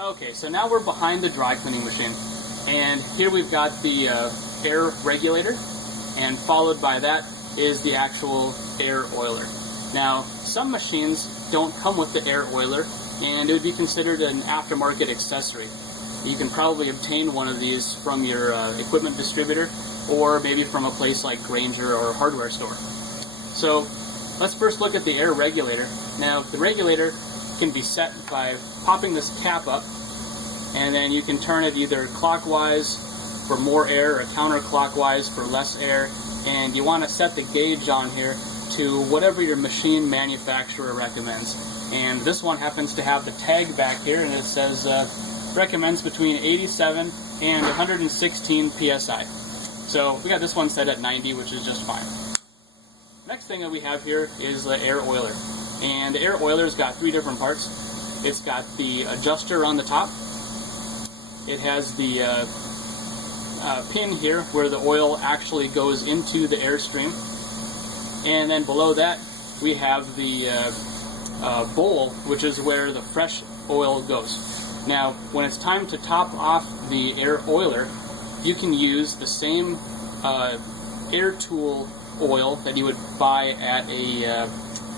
Okay, so now we're behind the dry cleaning machine, and here we've got the air regulator, and followed by that is the actual air oiler. Now, some machines don't come with the air oiler, and it would be considered an aftermarket accessory. You can probably obtain one of these from your equipment distributor, or maybe from a place like Grainger or a hardware store. So let's first look at the air regulator. Now, the regulator can be set by popping this cap up, and then you can turn it either clockwise for more air or counterclockwise for less air, and you want to set the gauge on here to whatever your machine manufacturer recommends. And this one happens to have the tag back here, and it says recommends between 87 and 116 psi. So we got this one set at 90, which is just fine. Next thing that we have here is the air oiler. And the air oiler's got three different parts. It's got the adjuster on the top. It has the pin here where the oil actually goes into the airstream. And then below that we have the bowl, which is where the fresh oil goes. Now, when it's time to top off the air oiler, you can use the same air tool oil that you would buy at a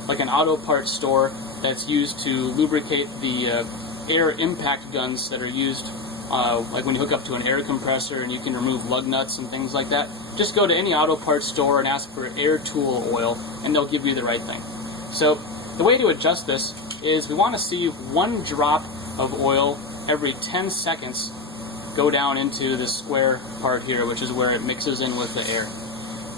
like an auto parts store that's used to lubricate the air impact guns that are used like when you hook up to an air compressor and you can remove lug nuts and things like that. Just go to any auto parts store and ask for air tool oil, and they'll give you the right thing. So the way to adjust this is we want to see 1 drop of oil every 10 seconds go down into the square part here, which is where it mixes in with the air.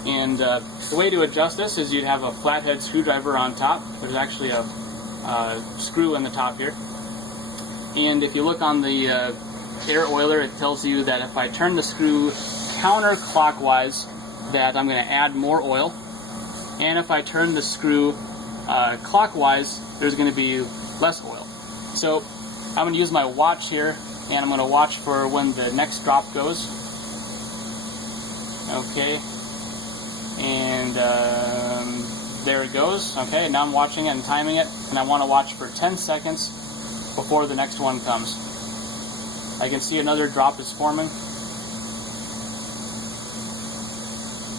And the way to adjust this is you'd have a flathead screwdriver on top. There's actually a screw in the top here. And if you look on the air oiler, it tells you that if I turn the screw counterclockwise, that I'm going to add more oil. And if I turn the screw clockwise, there's going to be less oil. So I'm going to use my watch here, and I'm going to watch for when the next drop goes. Okay. And there it goes. Okay, now I'm watching it and timing it, and I want to watch for 10 seconds before the next one comes. I can see another drop is forming.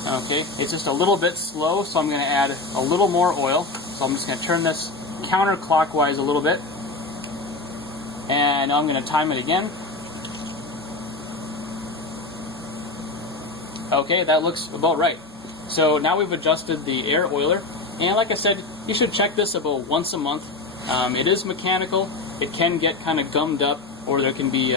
Okay, it's just a little bit slow, so I'm going to add a little more oil. So I'm just going to turn this counterclockwise a little bit, and now I'm going to time it again. Okay, that looks about right. So now we've adjusted the air oiler, and like I said, you should check this about once a month. It is mechanical. It can get kind of gummed up, or there can be,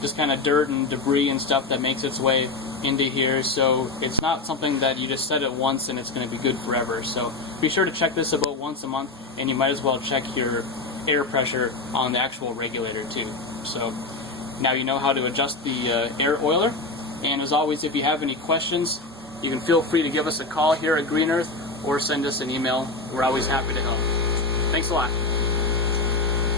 just kind of dirt and debris and stuff that makes its way into here. So it's not something that you just set it once and it's going to be good forever. So be sure to check this about once a month, and you might as well check your air pressure on the actual regulator too. So now you know how to adjust the air oiler. And as always, if you have any questions, you can feel free to give us a call here at Green Earth or send us an email. We're always happy to help. Thanks a lot.